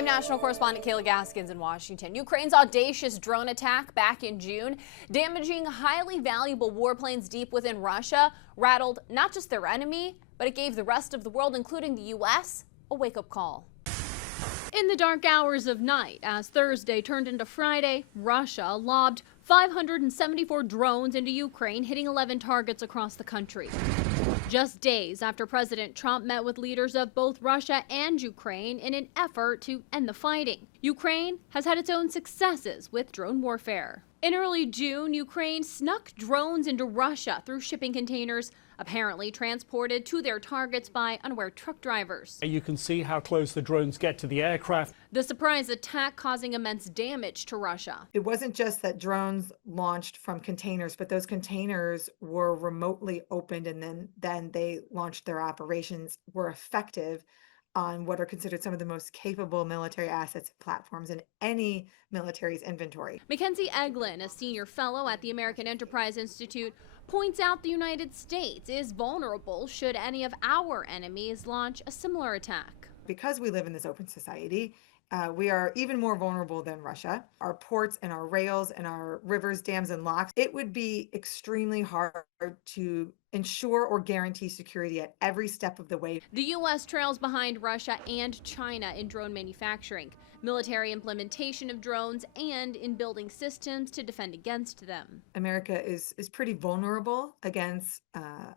I'm national correspondent Kayla Gaskins in Washington. Ukraine's audacious drone attack back in June, damaging highly valuable warplanes deep within Russia, rattled not just their enemy, but it gave the rest of the world, including the U.S., a wake-up call. In the dark hours of night, as Thursday turned into Friday, Russia lobbed 574 drones into Ukraine, hitting 11 targets across the country. Just days after President Trump met with leaders of both Russia and Ukraine in an effort to end the fighting. Ukraine has had its own successes with drone warfare. In early June, Ukraine snuck drones into Russia through shipping containers, apparently transported to their targets by unaware truck drivers. You can see how close the drones get to the aircraft. The surprise attack causing immense damage to Russia. It wasn't just that drones launched from containers, but those containers were remotely opened and then they launched their operations, were effective on what are considered some of the most capable military assets and platforms in any military's inventory. Mackenzie Eglin, a senior fellow at the American Enterprise Institute, points out the United States is vulnerable should any of our enemies launch a similar attack. Because we live in this open society, we are even more vulnerable than Russia. Our ports and our rails and our rivers, dams, and locks, it would be extremely hard to ensure or guarantee security at every step of the way. The U.S. trails behind Russia and China in drone manufacturing, military implementation of drones, and in building systems to defend against them. America is pretty vulnerable against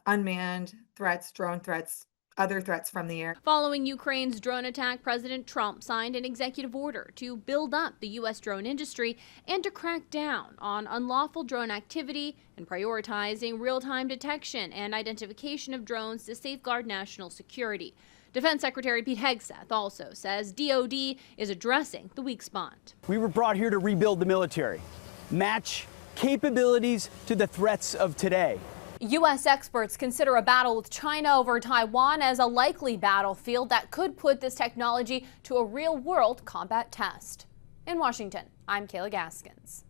unmanned threats, drone threats, other threats from the air. Following Ukraine's drone attack, President Trump signed an executive order to build up the U.S. drone industry and to crack down on unlawful drone activity and prioritizing real-time detection and identification of drones to safeguard national security. Defense Secretary Pete Hegseth also says DoD is addressing the weak spot. We were brought here to rebuild the military, match capabilities to the threats of today. U.S. experts consider a battle with China over Taiwan as a likely battlefield that could put this technology to a real-world combat test. In Washington, I'm Kayla Gaskins.